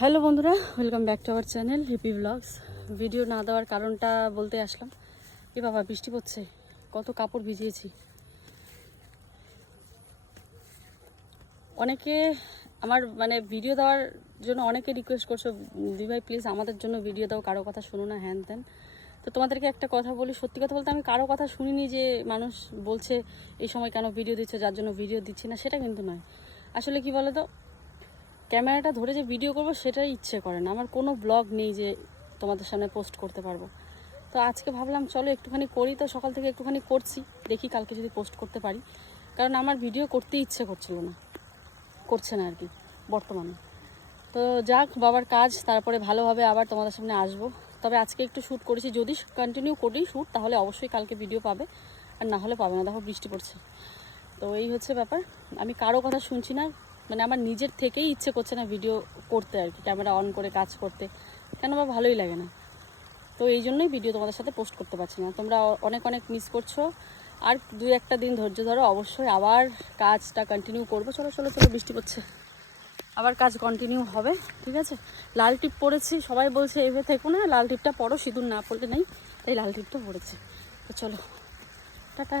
Hello বন্ধুরা, welcome back to our channel hippie blogs. Video না দেওয়ার কারণটা বলতে আসলাম। এ বাবা, বৃষ্টি পড়ছে, কত কাপড় ভিজিয়েছি। অনেকে আমার ভিডিও দেওয়ার জন্য অনেকে রিকোয়েস্ট করছো, দিভাই প্লিজ আমাদের জন্য ভিডিও দাও, কারো কথা শুনো না, হ্যান ত্যান। তো তোমাদেরকে একটা কথা বলি, সত্যি কথা বলতে আমি কারো কথা শুনিনি যে মানুষ বলছে এই সময় কেন ভিডিও দিচ্ছে, যার জন্য ভিডিও দিচ্ছি না, সেটা কিন্তু নয়। আসলে কি বলো তো, ক্যামেরাটা ধরে যে ভিডিও করব সেটাই ইচ্ছে করে না। আমার কোনো ব্লগ নেই যে তোমাদের সামনে পোস্ট করতে পারবো। তো আজকে ভাবলাম চলো একটুখানি করি, তো সকাল থেকে একটুখানি করছি, দেখি কালকে যদি পোস্ট করতে পারি। কারণ আমার ভিডিও করতে ইচ্ছে করছিল না, করছে না আর কি বর্তমানে। তো যাক, বাবার কাজ, তারপরে ভালোভাবে আবার তোমাদের সামনে আসবো। তবে আজকে একটু শ্যুট করেছি, যদি কন্টিনিউ করি শ্যুট তাহলে অবশ্যই কালকে ভিডিও পাবে, আর না হলে পাবে না। দেখো বৃষ্টি পড়ছে, তো এই হচ্ছে ব্যাপার। আমি কারো কথা শুনছি না, আমার নিজের থেকেই ইচ্ছে করছে না ভিডিও করতে আর কি, ক্যামেরা অন করে কাজ করতে, কেন বা ভালোই লাগে না। তো এই জন্যই ভিডিও তোমাদের সাথে পোস্ট করতে পারছি না। তোমরা অনেক অনেক মিস করছো। আর দুই একটা দিন ধৈর্য ধরো, অবশ্যই আবার কাজটা কন্টিনিউ করবো। চলো চলো চলো, বৃষ্টি পড়ছে, আবার কাজ কন্টিনিউ হবে, ঠিক আছে। লাল টিপ পরেছি, সবাই বলছে এভাবে থেকো না, লাল টিপটা পরো, সিঁদুর না পড়লে নেই, তাই লাল টিপটা পরেছি। তো চলো, টাটা।